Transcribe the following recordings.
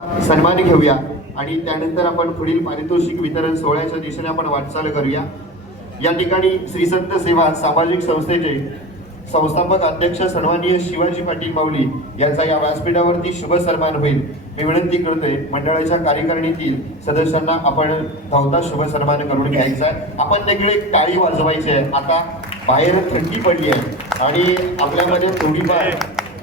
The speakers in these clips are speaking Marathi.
सन्मान घेऊया आणि त्यानंतर आपण पुढील पारितोषिक वितरण सोहळ्याच्या दिशेने आपण वाटचाल करूया. या ठिकाणी श्रीसंत सेवा सामाजिक संस्थेचे संस्थापक अध्यक्ष सन्माननीय शिवाजी पाटील माऊली यांचा या व्यासपीठावरती शुभ सन्मान होईल. मी विनंती करतोय मंडळाच्या कार्यकारिणीतील सदस्यांना आपण धावता शुभ सन्मान करून घ्यायचा आहे. आपण देखील एक टाळी वाजवायची आहे. आता बाहेर थंडी पडली आहे आणि आपल्यामध्ये थोडीफार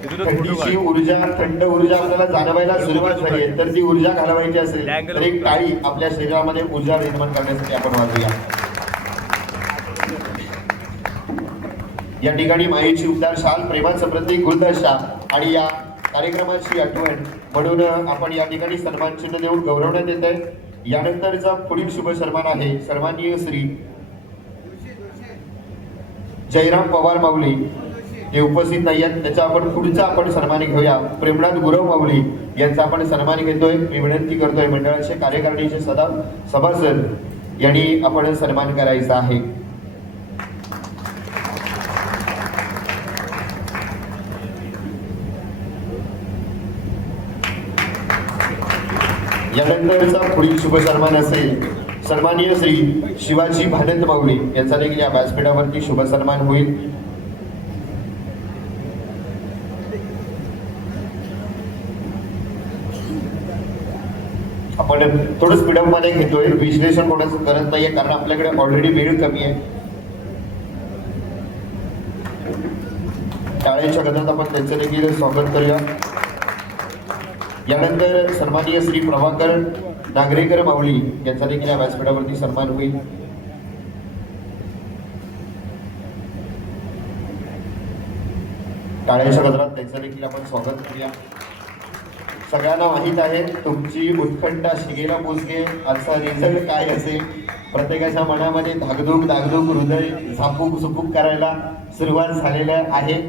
थंडीची ऊर्जा थंड ऊर्जा आपल्याला जाणवायला सुरुवात झाली आहे. तर ती ऊर्जा घालवायची असेल तर एक टाळी आपल्या शरीरामध्ये ऊर्जा निर्माण करण्यासाठी आपण वाजूया या ठिकाणी मायेची उद्धार शाल प्रेमाचं प्रतीक गुलदर्शा आणि या कार्यक्रमाची आठवण म्हणून आपण या ठिकाणी सन्मान चिन्ह देऊन गौरवण्यात येत आहे. यानंतरचा पुढील शुभ सन्मान आहे सन्माननीय श्री जयराम पवार माऊली. हे उपस्थित नाही आहेत. त्याचा आपण पुढचा आपण सन्मान घेऊया. प्रेमनाथ गुरव माऊली यांचा आपण सन्मान घेतोय. मी विनंती करतोय मंडळाचे कार्यकारिणीचे सदा सभासद यांनी आपण सन्मान करायचा आहे. यानंतरचा पुढील शुभ सन्मान असेल सन्मानीय श्री शिवाजी भानंद माऊली. यांचा देखील या व्यासपीठावरती शुभ सन्मान होईल. आपण थोडं स्पीडअपमध्ये घेतोय. विश्लेषण कोणाचं करत नाहीये कारण आपल्याकडे ऑलरेडी वेळ कमी आहे. टाळ्यांच्या गजरात आपण त्यांचं देखील स्वागत करूया. यानंतर सन्माननीय श्री प्रभाकर नागरेकर माऊली यांचा देखील या व्यासपीठावरती सन्मान होईल. टाळ्यांच्या गजरात त्यांचं देखील आपण स्वागत करूया. सगळ्यांना माहीत आहे तुमची उत्कंठा शिगेला पोचगे आजचा रिझल्ट काय असेल? प्रत्येकाच्या मनामध्ये धाकधूक धाकधूक हृदय झापूक झुपूक करायला सुरुवात झालेल्या आहे.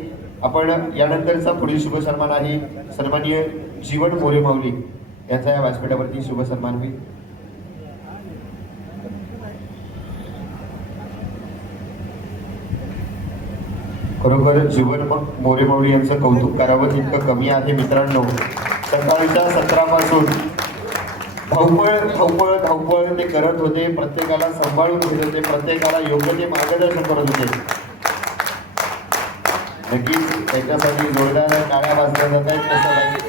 आपण यानंतरचा पुढील शुभ सन्मान आहे. सन्माननीय जीवन मोरे माऊली. यांचा या व्यासपीठावरती शुभ सन्मान होईल. खरोखर जीवन मोरे माऊली यांचं कौतुक करावं तितकं कमी आहे मित्रांनो. सकाळच्या सत्रापासून धावपळ धावपळ धावपळ ते करत होते. प्रत्येकाला सांभाळून घेत होते. प्रत्येकाला योग्य ते मार्गदर्शन करत होते. नक्कीच त्याच्यासाठी जोरदार टाळ्या वाजल्या जात आहेत. तसं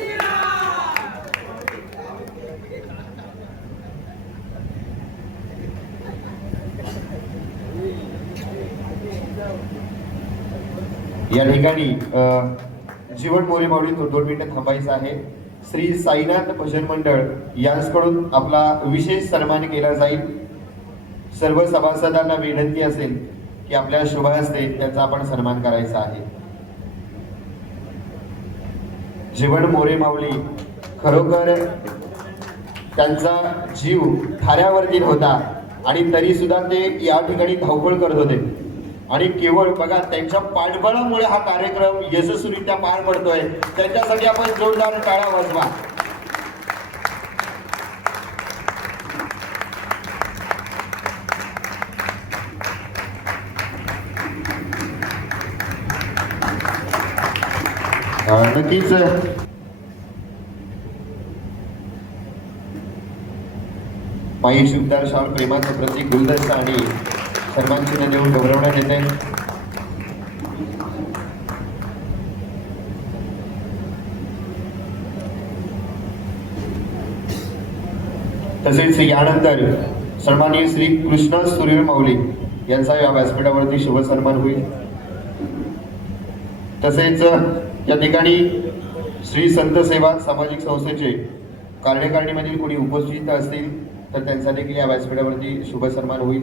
या ठिकाणी जीवन मोरी मावळी दोन दोन मिनिटं थांबायचं आहे. श्री साईनाथ भजन मंडळ यांच्याकडून आपला विशेष सन्मान केला जाईल. सर्व सभासदांना विनंती असेल की आपल्या शुभ हस्ते त्याचा आपण सन्मान करायचा आहे. जीवन मोरे माऊली खरोखर त्यांचा जीव थाऱ्यावरती होता आणि तरी सुद्धा ते या ठिकाणी धावपळ करत होते. आणि केवळ बघा त्यांच्या पाठबळामुळे हा कार्यक्रम यशस्वीरित्या पार पडतोय. त्यांच्यासाठी आपण जोरदार टाळा वाजवा. नक्कीच. माई शिवदार शाह प्रेमाचं प्रतीक गुलदस्ता आणि सर्वांची चिन्ह देऊन गौरवण्यात येते तसेच यानंतर सन्माननीय श्री कृष्ण सुरीर माऊली यांचा या व्यासपीठावरती शुभसन्मान होईल. तसेच या ठिकाणी श्री संत सेवा सामाजिक संस्थेचे कार्यकारिणीमधील कोणी उपस्थित असतील तर त्यांचा देखील या व्यासपीठावरती शुभसन्मान होईल.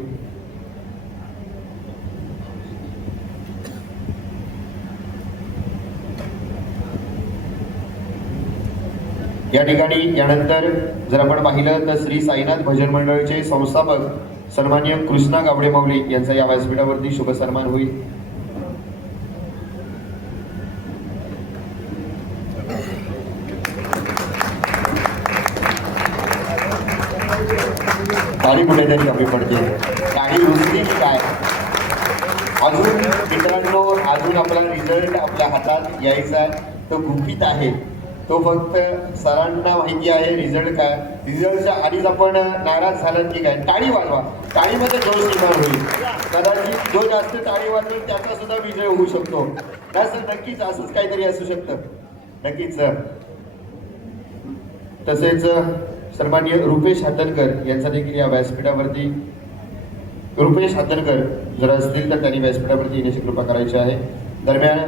या ठिकाणी यानंतर जर आपण पाहिलं तर श्री साईनाथ भजन मंडळाचे संस्थापक सन्मान्य कृष्णा गावडे माऊली यांचा या व्यासपीठावरती शुभ सन्मान होईल. टाळी कुठेतरी कमी पडते. टाळी रुजली की काय? अजून मित्रांनो अजून आपला रिझल्ट आपल्या हातात यायचा तो गुपित आहे. तो फक्त सरांना माहिती आहे रिझल्ट काय? रिझल्टच्या आधीच आपण नाराज झाला की काय टाळी वाजवा. टाळीमध्ये जोश निर्माण होईल. कदाचित जो जास्त टाळी वाजवेल त्याचा सुद्धा विजय होऊ शकतो. नाही सर नक्कीच असंच काहीतरी असू शकतं. नक्कीच सर. तसेच सन्माननीय रुपेश हातनकर यांचा देखील या व्यासपीठावरती रुपेश हातनकर जर असतील तर त्यांनी व्यासपीठावरती येण्याची कृपा करायची आहे. दरम्यान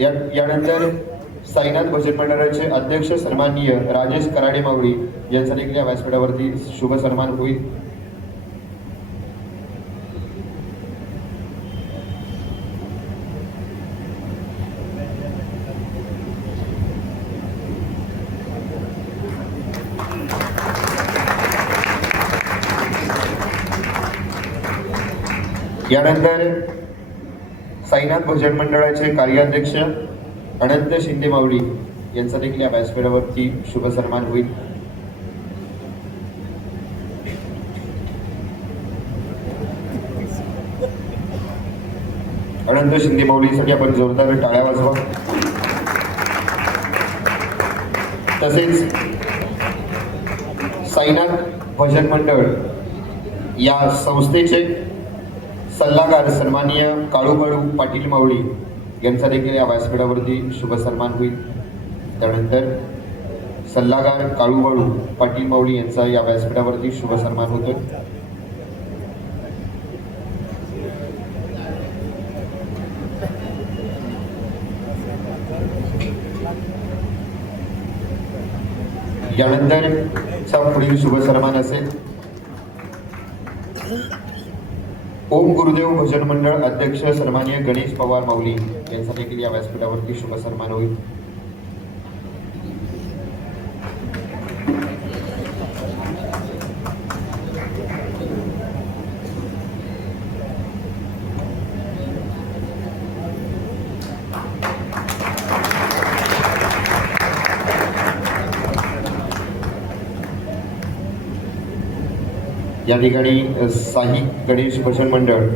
या यानंतर साईनाथ भजन मंडळाचे अध्यक्ष सन्माननीय राजेश कराडे मावळी यांचा देखील या व्यासपीठावरती शुभ सन्मान होईल. यानंतर साईनाथ भजन मंडळाचे कार्याध्यक्ष अनंत शिंदे मावळी यांचा देखील या व्यासपीठावरती शुभ सन्मान होईल. अनंत शिंदे माऊलीसाठी आपण जोरदार टाळ्या वाजवा. तसेच साईनाथ भजन मंडळ या संस्थेचे सल्लागार सन्माननीय काळूबाळू पाटील मावळी यांचा देखील या व्यासपीठावरती शुभ सन्मान होईल. त्यानंतर सल्लागार काळूबाळू पाटील मावळी यांचा या व्यासपीठावरती शुभ सन्मान होतो यानंतरचा पुढील शुभ सन्मान असेल. ओम गुरुदेव भजन मंडळ अध्यक्ष सन्माननीय गणेश पवार माऊली. त्यांचा देखील या व्यासपीठावरती शुभ सन्मान होईल. या ठिकाणी अ, साई गणेश भजन मंडळ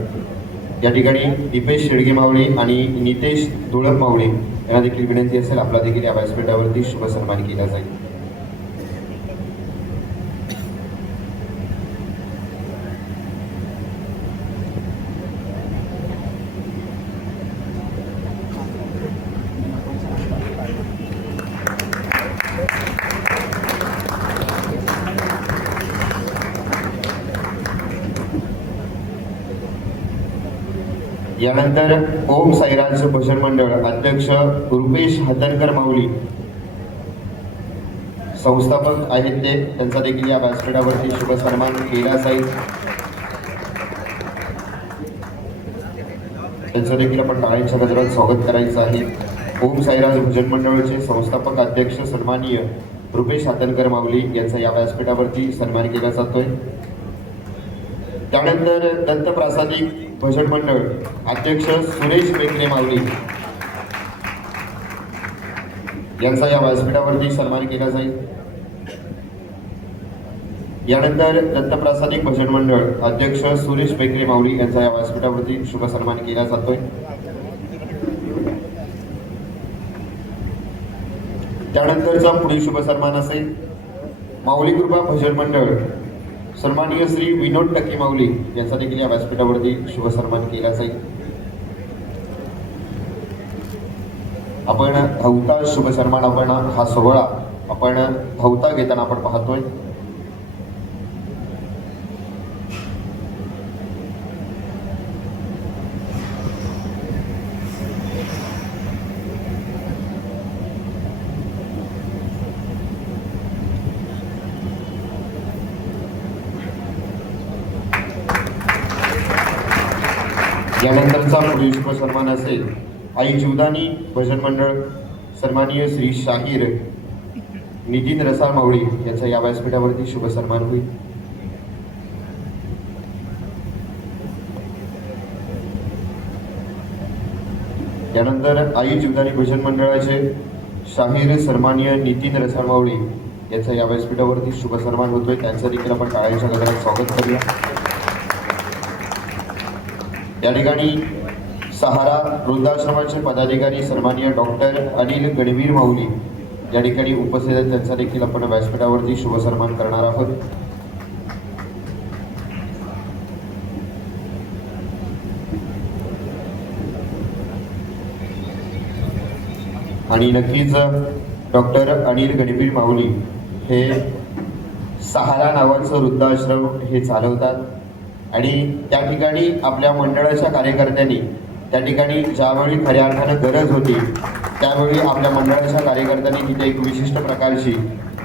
या ठिकाणी दीपेश शेडगे मावळे आणि नितेश धुळप मावळे यांना देखील विनंती असेल. आपला देखील या व्यासपीठावरती शुभ सन्मान केला जाईल. त्यानंतर ओम साईराज भजन मंडळ अध्यक्ष रुपेश हतनकर माऊली. संस्थापक आहेत ते. त्यांचा देखील या व्यासपीठावरती शुभ सन्मान केला जाईल. त्यांचं देखील आपण टाळ्यांच्या गजरात स्वागत करायचं आहे. ओम साईराज भजन मंडळाचे संस्थापक अध्यक्ष सन्माननीय रुपेश हातनकर माऊली यांचा या व्यासपीठावरती सन्मान केला जातोय. त्यानंतर दत्त प्रासादिक भजन मंडळ अध्यक्ष सुरेश बेकरे माऊली. यांचा या व्यासपीठावरती सन्मान केला जाईल. यानंतर दत्तप्रासादिक भजन मंडळ अध्यक्ष सुरेश बेकरे माऊली यांचा या व्यासपीठावरती शुभ सन्मान केला जातोय. त्यानंतरचा पुढील शुभ सन्मान असेल माऊली कृपा भजन मंडळ सन्माननीय श्री विनोद टक्के माऊली यांचा देखील या व्यासपीठावरती शुभसन्मान केला जाईल आपण धवता शुभसन्मान आपण हा सोहळा आपण धवता घेताना आपण पाहतोय यानंतरचा पुढील शुभ सन्मान असेल. आई जीवदानी भजन मंडळ सन्माननीय श्री शाहीर नितीन रसाळ मावळी यांचा या व्यासपीठावरती शुभ सन्मान होईल. त्यानंतर आई जीवदानी भजन मंडळाचे शाहीर सन्मानीय नितीन रसाळ मावळी यांचा या व्यासपीठावरती शुभ सन्मान होतोय. त्यांचं देखील आपण टाळ्यांच्या गजरात स्वागत करूया. या ठिकाणी सहारा वृद्धाश्रमाचे पदाधिकारी सन्मान्य डॉक्टर अनिल गणवीर माऊली. या ठिकाणी उपस्थित आहेत त्यांचा देखील आपण व्यासपीठावरती शुभसन्मान करणार आहोत. आणि नक्कीच डॉक्टर अनिल गणपती माऊली हे सहारा नावाचं वृद्धाश्रम हे चालवतात. आणि त्या ठिकाणी आपल्या मंडळाच्या कार्यकर्त्यांनी त्या ठिकाणी ज्यावेळी खऱ्या अर्थानं गरज होती त्यावेळी आपल्या मंडळाच्या कार्यकर्त्यांनी तिथे एक विशिष्ट प्रकारची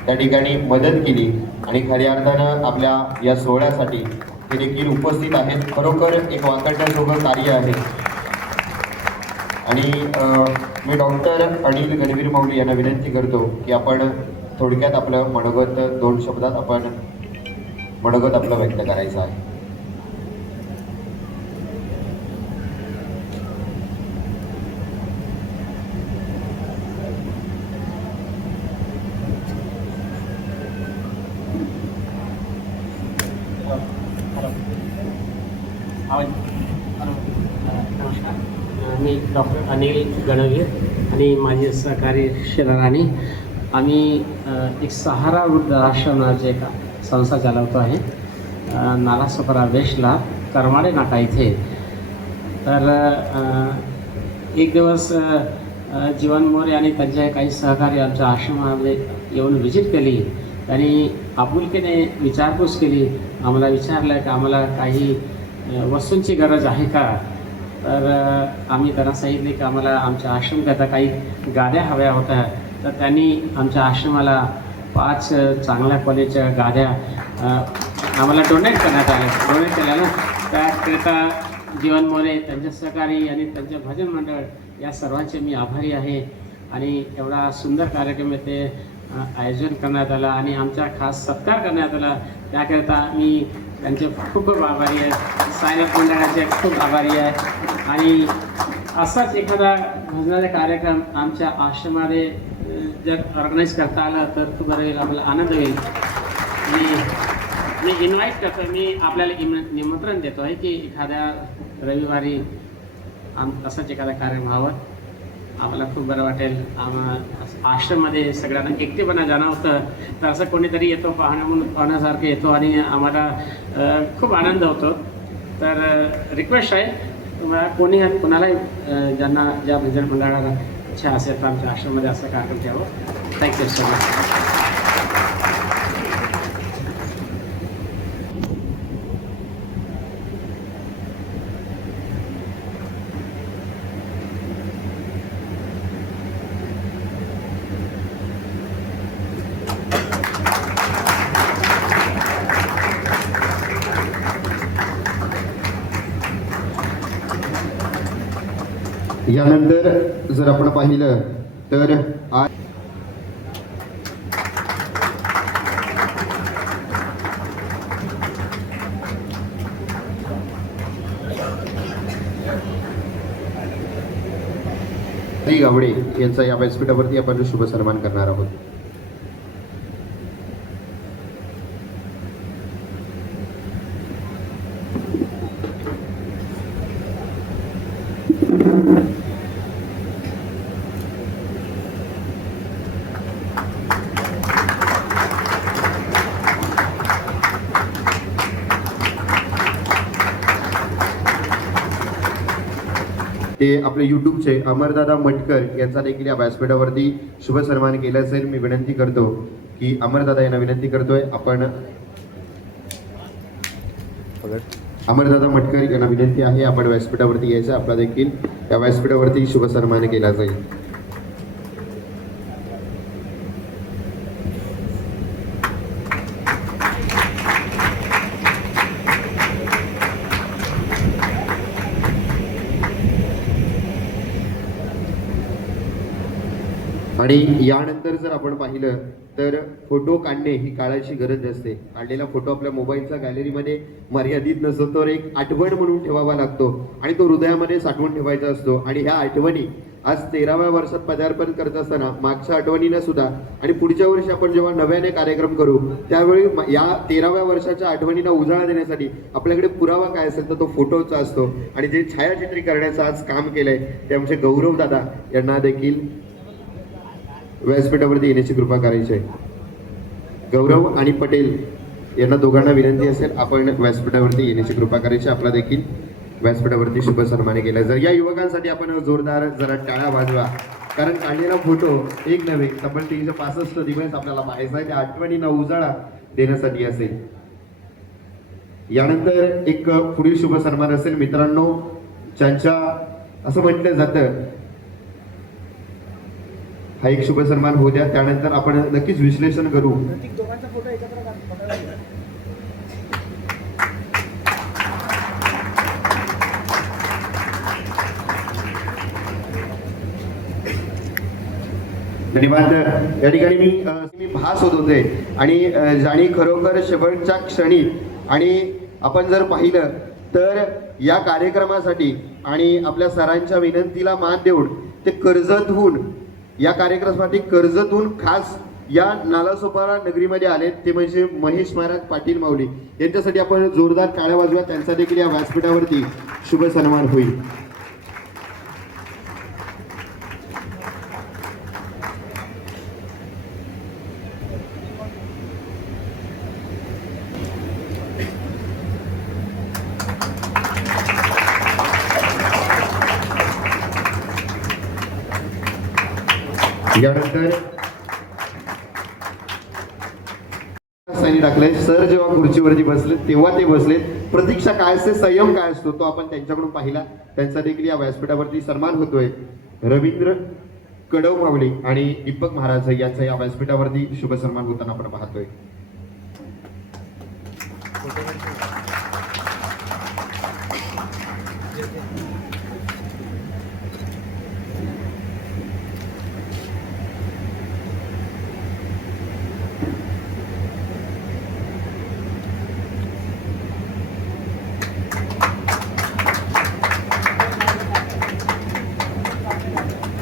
त्या ठिकाणी मदत केली आणि खऱ्या अर्थानं आपल्या या सोहळ्यासाठी ते देखील उपस्थित आहेत. खरोखर एक वाकड्यासोबत कार्य आहे. आणि मी डॉक्टर अनिल गणवीर माऊली यांना विनंती करतो की आपण थोडक्यात आपलं मनोगत दोन शब्दात आपण मनोगत आपलं व्यक्त करायचं आहे. मी डॉक्टर अनिल गणवीर आणि माझे सहकारी शिराराणी आम्ही एक सहारा वृद्ध आश्रम एक संस्था चालवतो आहे. नालासोपरा वेशला करमाडे नाका इथे. तर एक दिवस जीवन मोरे आणि त्यांचे काही सहकारी आमच्या आश्रमामध्ये येऊन व्हिजिट केली आणि आपुलकीने विचारपूस केली. आम्हाला विचारलं की आम्हाला काही वस्तूंची गरज आहे का? तर आम्ही त्यांना सांगितले की आम्हाला आमच्या आश्रमकरता काही गाद्या हव्या होत्या. तर त्यांनी आमच्या आश्रमाला पाच चांगल्या क्वालिटीच्या गाद्या आम्हाला डोनेट करण्यात आल्या. डोनेट केल्यानं त्याकरिता जीवन मोरे त्यांच्या सहकारी आणि त्यांचे भजन मंडळ या सर्वांचे मी आभारी आहे. आणि एवढा सुंदर कार्यक्रम येते आयोजन करण्यात आलं आणि आमचा खास सत्कार करण्यात आला. त्याकरिता मी त्यांचे खूप खूप आभारी आहे. सायनाथ मंडळाचे खूप आभारी आहे. आणि असाच एखादा भजनाचा कार्यक्रम आमच्या आश्रमामध्ये जर ऑर्गनाईज करता आला तर खूप बरं होईल. आम्हाला आनंद होईल. मी मी इन्व्हाइट करतो मी आपल्याला इम निमंत्रण देतो आहे की एखाद्या रविवारी आम असंच एखादा कार्यक्रम व्हावं. आम्हाला खूप बरं वाटेल. आम्हा आश्रममध्ये सगळ्यांना एकटेपणा जाणवतं. तर असं कोणीतरी येतो पाहण्या म्हणून पाहण्यासारखं येतो आणि आम्हाला खूप आनंद होतो. तर रिक्वेस्ट आहे तुम्हाला कोणी कोणालाही ज्यांना ज्या भजन मंडळाला इच्छा असेल तर आमच्या आश्रममध्ये असं कार्यक्रम ठेवावं थँक्यू सो मच यानंतर जर आपण पाहिलं तर आज गावडे यांचा या व्यासपीठावरती आपण शुभ सन्मान करणार आहोत. ते आपले युट्यूबचे अमरदादा मटकर यांचा देखील या व्यासपीठावरती शुभ सन्मान केला असेल मी विनंती करतो की अमरदादा यांना विनंती करतोय. आपण अमरदादा मटकर यांना विनंती आहे आपण व्यासपीठावरती यायचं आपला देखील या व्यासपीठावरती शुभ सन्मान केला जाईल. आणि यानंतर जर आपण पाहिलं तर फोटो काढणे ही काळाची गरज असते. काढलेला फोटो आपल्या मोबाईलच्या गॅलरीमध्ये मर्यादित नसतो तर एक आठवण म्हणून ठेवावा लागतो आणि तो हृदयामध्ये साठवून ठेवायचा असतो. आणि ह्या आठवणी आज तेराव्या वर्षात पदार्पण करत असताना मागच्या आठवणीनं सुद्धा आणि पुढच्या वर्षी आपण जेव्हा नव्याने कार्यक्रम करू त्यावेळी या तेराव्या वर्षाच्या आठवणींना उजाळा देण्यासाठी आपल्याकडे पुरावा काय असेल तर तो फोटोचा असतो. आणि जे छायाचित्रीकरण्याचं आज काम केलंय ते आमचे गौरव दादा यांना देखील व्यासपीठावरती येण्याची कृपा करायची आहे. गौरव आणि पटेल यांना दोघांना विनंती असेल आपण व्यासपीठावरती येण्याची कृपा करायची आपला देखील व्यासपीठावरती शुभ सन्मान केला जर या युवकांसाठी आपण जोरदार जरा टाळा वाजवा. कारण काढलेला फोटो एक नव्हे तब्बल तीनशे पासष्ट दिवस आपल्याला पाहायचा आहे त्या आठवणींना उजाळा देण्यासाठी असेल. यानंतर एक पुढील शुभ सन्मान असेल मित्रांनो ज्यांच्या असं म्हटलं जातं हा एक शुभ सन्मान होऊ द्या. त्यानंतर आपण नक्कीच विश्लेषण करू. धन्यवाद. या ठिकाणी मी मी भास होत होते. आणि जाणी खरोखर शेवटच्या क्षणी आणि आपण जर पाहिलं तर या कार्यक्रमासाठी आणि आपल्या सरांच्या विनंतीला मान देऊन ते कर्जतहून या कार्यक्रमासाठी कर्जतून खास या नालासोपारा नगरीमध्ये आले ते म्हणजे महेश महाराज पाटील माऊली. यांच्यासाठी आपण जोरदार टाळ्या वाजवा. त्यांचा देखील या व्यासपीठावरती शुभ सन्मान होईल. यानंतर साईनी टाकलंय सर जेव्हा खुर्चीवरती बसले तेव्हा ते बसले. प्रतीक्षा काय असते संयम काय असतो तो आपण त्यांच्याकडून पाहिला. त्यांचा देखील या व्यासपीठावरती सन्मान होतोय. रवींद्र कडव मावळे आणि दीपक महाराज यांचा या व्यासपीठावरती शुभ सन्मान होताना आपण पाहतोय.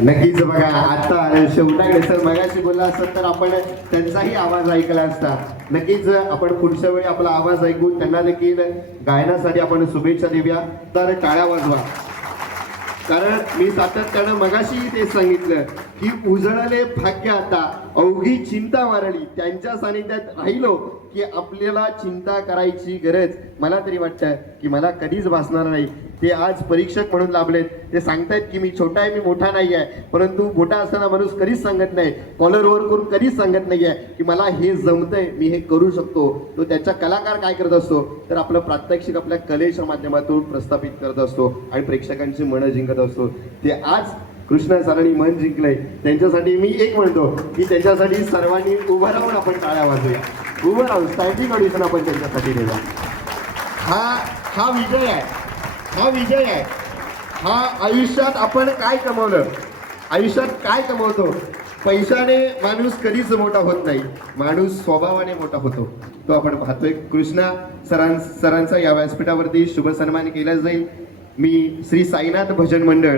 नक्कीच बघा आता शेवटाकडे सर मगाशी बोलला असत तर आपण त्यांचाही आवाज ऐकला असता. नक्कीच आपण पुढच्या वेळी आपला आवाज ऐकून त्यांना देखील गायनासाठी आपण शुभेच्छा देऊया. तर टाळ्या वाजवा. कारण मी सातत्यानं मगाशी ते सांगितलं की उजळले भाग्य आता. अवघी चिंता वारली. त्यांच्या सानिध्यात राहिलो की आपल्याला चिंता करायची गरज. मला तरी वाटतं की मला कधीच भासणार नाही. ते आज परीक्षक म्हणून लाभलेत. ते सांगतायत की मी छोटा आहे मी मोठा नाही आहे. परंतु मोठा असताना माणूस कधीच सांगत नाही. कॉलरवर करून कधीच सांगत नाही आहे की मला हे जमतंय मी हे करू शकतो. तो त्याचा कलाकार काय करत असतो? तर आपलं प्रात्यक्षिक आपल्या कलेच्या माध्यमातून प्रस्थापित करत असतो आणि प्रेक्षकांची मनं जिंकत असतो. ते आज कृष्णा सरांनी मन जिंकलंय. त्यांच्यासाठी मी एक म्हणतो की त्यांच्यासाठी सर्वांनी उभं राहून आपण टाळ्या वाजूया उभं राहून स्टँडिंग ऑडिशन आपण त्यांच्यासाठी देऊया. हा हा विजय आहे. हा विजय आहे. हा आयुष्यात आपण काय कमवलं? आयुष्यात काय कमवतो? पैशाने माणूस कधीच मोठा होत नाही. माणूस स्वभावाने मोठा होतो. तो आपण पाहतोय. कृष्णा सरां सरांचा या व्यासपीठावरती शुभ सन्मान केला जाईल. मी श्री साईनाथ भजन मंडळ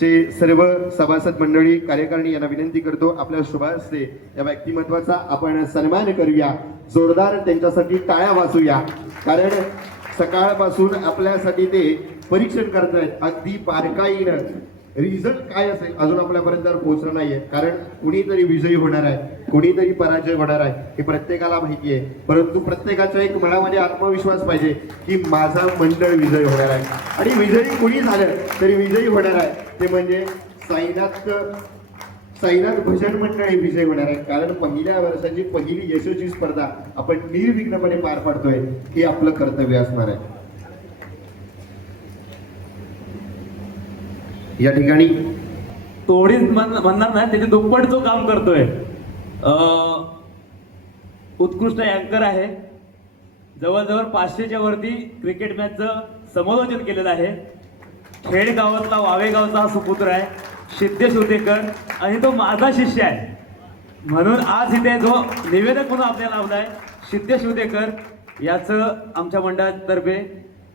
चे सर्व सभासद मंडळी कार्यकारिणी यांना विनंती करतो आपल्या शुभहस्ते या व्यक्तिमत्वाचा आपण सन्मान करूया. जोरदार त्यांच्यासाठी टाळ्या वाचूया कारण सकाळपासून आपल्यासाठी ते परीक्षण करत आहेत अगदी बारकाईनं. रिझल्ट काय असेल अजून आपल्यापर्यंत पोहोचलं नाहीये कारण कुणीतरी विजयी होणार आहे कुणीतरी पराजय होणार आहे हे प्रत्येकाला माहिती आहे. परंतु प्रत्येकाच्या एक मनामध्ये आत्मविश्वास पाहिजे की माझा मंडळ विजयी होणार आहे. आणि विजयी कुणी झालं तरी विजयी होणार आहे. ते म्हणजे साईनाथ साईनाथ भजन मंडळ हे विजय होणार आहे कारण पहिल्या वर्षाची पहिली यशोची स्पर्धा आपण निर्विघ्नपणे पार पाडतोय हे आपलं कर्तव्य असणार आहे. या ठिकाणी तोडीच म्हण- म्हणणार नाही त्याचे दुप्पट जो काम करतोय. उत्कृष्ट अँकर आहे. जवळजवळ पाचशेच्या वरती क्रिकेट मॅचचं समालोचन केलेलं आहे. खेड गावातला हा सुपुत्र आहे सिद्धेश उदेकर आणि तो माझा शिष्य आहे. म्हणून आज इथे जो निवेदक म्हणून आपल्याला लावला आहे सिद्धेश उदेकर याचं आमच्या मंडळातर्फे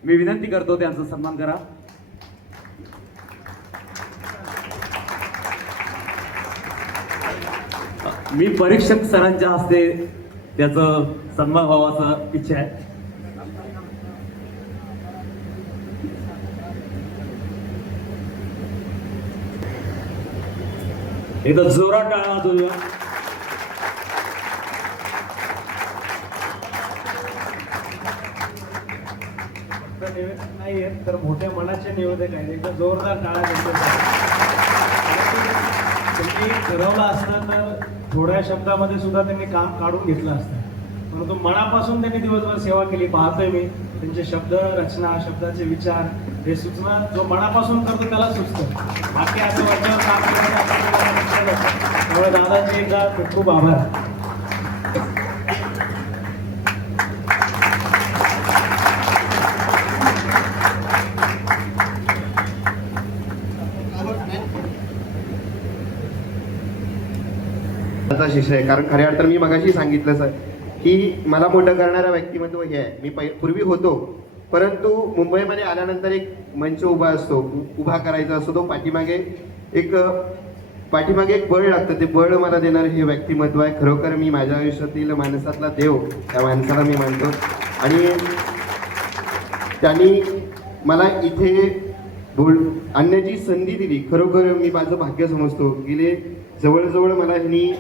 मी विनंती करतो त्यांचा सन्मान करा. मी परीक्षक सरांच्या हस्ते त्याचं सन्मान व्हावाचं इच्छा आहे. एकदा जोरात टाळा वाजवूया फक्त नाही तर मोठ्या मनाचे निवेदक आहेत. एकदा जोरदार टाळा त्यांच्यासाठी. त्यांनी ठरवलं असतं तर थोड्या शब्दामध्ये सुद्धा त्यांनी काम काढून घेतलं असतं. परंतु मनापासून त्यांनी दिवसभर सेवा केली पाहतोय मी. त्यांचे शब्द रचना शब्दाचे विचार हे सूचना जो मनापासून करतो त्याला सुचतं. बाकी असं वाटतं काम त्यामुळे दादाजी एकदा खूप खूप आभार. त्याचा शिष्य आहे. कारण खऱ्या अर्थानं मी मगाशी सांगितलं सर की मला मोठं करणारा व्यक्तिमत्व हे आहे. मी पै पूर्वी होतो परंतु मुंबईमध्ये आल्यानंतर एक मंच उभा असतो उभा करायचा असतो. तो पाठीमागे एक पाठीमागे एक बळ लागतं. ते बळ मला देणारं हे व्यक्तिमत्व आहे. खरोखर मी माझ्या आयुष्यातील माणसातला देव. त्या माणसाला मी मानतो. आणि त्यांनी मला इथे बोल आणण्याची संधी दिली. खरोखर मी माझं भाग्य समजतो. गेले जवळजवळ मला ह्यांनी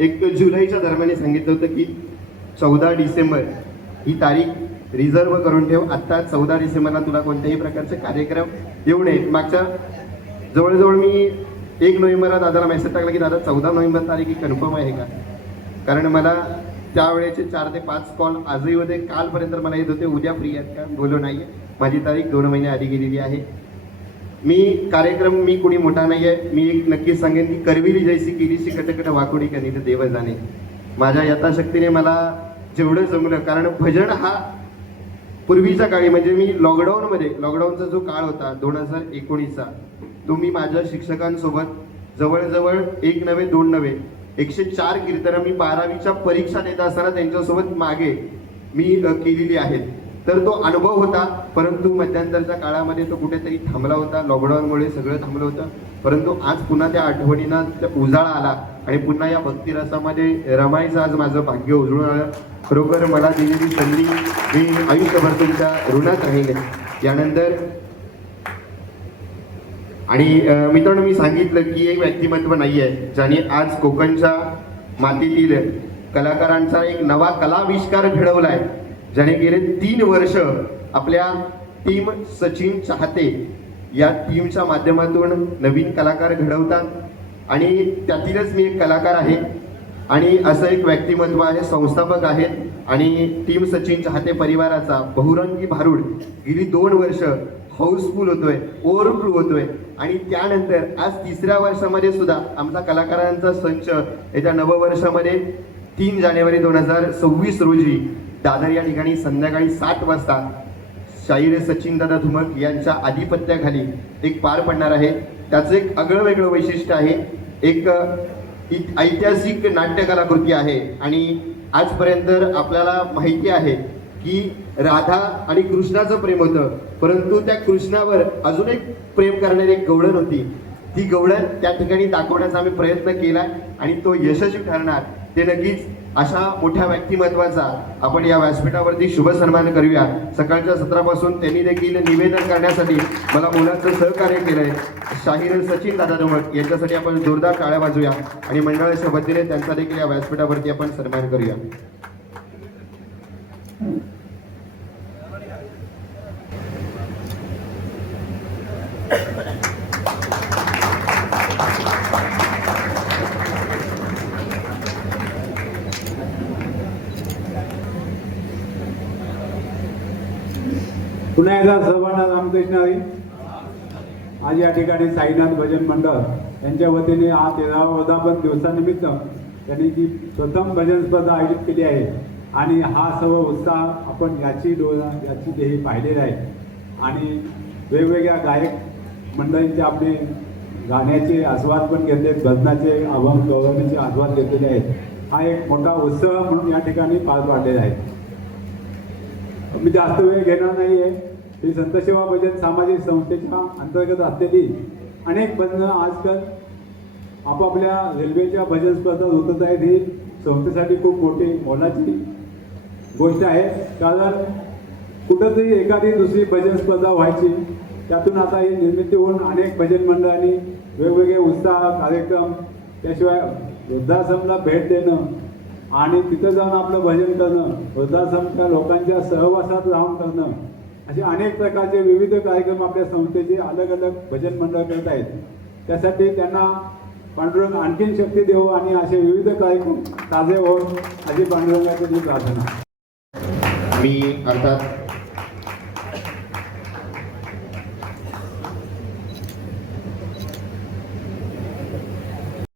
एक जुलैच्या दरम्यान सांगितलं होतं की चौदा डिसेंबर ही तारीख रिझर्व करून ठेव. आत्ता चौदा डिसेंबरला तुला कोणत्याही प्रकारचे कार्यक्रम येऊ नयेत. मागच्या जवळजवळ मी एक नोव्हेंबरला दादाला मेसेज टाकला की दादा चौदा नोव्हेंबर तारीख ही कन्फर्म आहे का? कारण मला त्यावेळेचे चार ते पाच कॉल आजही होते. कालपर्यंत मला येत होते. उद्या फ्री आहेत का? बोलो नाही माझी तारीख दोन महिने आधी गेलेली आहे. मी कार्यक्रम मी कोणी मोठा नाही आहे मी एक नक्कीच सांगेन की करविली जैसी केलीशी कटकट वाकोडी कनी तर देव जाणे. माझ्या यथाशक्तीने मला जेवढं जमलं कारण भजन हा पूर्वीच्या काळी म्हणजे मी लॉकडाऊनमध्ये लॉकडाऊनचा जो काळ होता दोन हजार एकोणीसचा तो मी माझ्या शिक्षकांसोबत जवळजवळ एक नव्हे दोन नव्हे एकशे चार कीर्तनं मी बारावीच्या परीक्षा देत असताना त्यांच्यासोबत मागे मी केलेली आहेत. तर तो अनुभव होता परंतु मध्यंतरच्या काळामध्ये तो कुठेतरी थांबला होता. लॉकडाऊनमुळे सगळं थांबलं होतं. परंतु आज पुन्हा त्या आठवणींना उजाळा आला आणि पुन्हा या भक्तिरसामध्ये रमायचं आज माझं भाग्य उजळून आलं. खरोखर मला दिलेली संधी मी आयुष्यभर तुमच्या ऋणात राहील. यानंतर आणि मित्रांनो मी सांगितलं की एक व्यक्तिमत्व नाही आहे ज्याने आज कोकणच्या मातीतील कलाकारांचा एक नवा कलाविष्कार घडवलाय. ज्याने गेले तीन वर्ष आपल्या टीम सचिन चाहते या टीमच्या माध्यमातून नवीन कलाकार घडवतात. आणि त्यातीलच मी एक कलाकार आहे. आणि असं एक व्यक्तिमत्व आहे संस्थापक आहेत आणि टीम सचिन चाहते परिवाराचा बहुरंगी भारूड. गेली दोन वर्ष हाऊसफुल होतोय ओव्हरफ्लो होतोय. आणि त्यानंतर आज तिसऱ्या वर्षामध्ये सुद्धा आमचा कलाकारांचा संच येत्या नववर्षामध्ये तीन जानेवारी दोन हजार सव्वीस रोजी दादर या ठिकाणी संध्याकाळी सात वाजता शाहीर सचिन दादा धुमक यांच्या आधिपत्याखाली एक पार पडणार आहे. त्याचं एक आगळं वेगळं वैशिष्ट्य आहे. एक ऐतिहासिक नाट्यकलाकृती आहे. आणि आजपर्यंत आपल्याला माहिती आहे की राधा आणि कृष्णाचं प्रेम होतं. परंतु त्या कृष्णावर अजून एक प्रेम करणारी एक गवळण होती. ती गवळण त्या ठिकाणी दाखवण्याचा आम्ही प्रयत्न केला आणि तो यशस्वी ठरणार. ते नक्कीच अशा मोठ्या व्यक्तिमत्वाचा आपण या व्यासपीठावरती शुभ सन्मान करूया. सकाळच्या सत्रापासून त्यांनी देखील निवेदन करण्यासाठी मला मुलांचं सहकार्य केलंय. शाहीर सचिन दादा धुमक यांच्यासाठी आपण जोरदार टाळ्या वाजूया आणि मंडळाच्या वतीने त्यांचा देखील या व्यासपीठावरती आपण सन्मान करूया. पुन्हा सर्वांना रामकृष्ण हरी. आज या ठिकाणी साईनाथ भजन मंडळ यांच्या वतीने हा तेरावा वर्धापन दिवसानिमित्त त्यांनी जी प्रथम भजन स्पर्धा आयोजित केली आहे आणि हा सर्व उत्साह आपण याची डोळा याची देही पाहिलेला आहे. आणि वेगवेगळ्या गायक मंडळींचे आपले गाण्याचे आस्वाद पण घेतले भजनाचे अभंग गौरवण्याचे आस्वाद घेतलेले आहेत. हा एक मोठा उत्सव म्हणून या ठिकाणी पार पाडलेला आहे. मी जास्त वेळ घेणार नाही आहे ही संतसेवा भजन सामाजिक संस्थेच्या अंतर्गत असलेली अनेक भजनं आजकाल आपापल्या रेल्वेच्या भजन स्पर्धा होतच आहेत. ही संस्थेसाठी खूप मोठी मोलाची गोष्ट आहे. कारण कुठंतरी एखादी दुसरी भजन स्पर्धा व्हायची त्यातून आता ही निर्मिती होऊन अनेक भजन मंडळांनी वेगवेगळे उत्साह कार्यक्रम त्याशिवाय वृद्धाश्रमला भेट देणं आणि तिथं जाऊन आपलं भजन करणं वृद्धाश्रमच्या लोकांच्या सहवासात राहून करणं असे अनेक प्रकारचे विविध कार्यक्रम आपल्या संस्थेचे अलग अलग भजन मंडळ करत आहेत. त्यासाठी त्यांना पांडुरंग आणखीन शक्ती देवो आणि असे विविध कार्यक्रम साधे होत अशी पांडुरंगाची प्रार्थना. मी अर्थात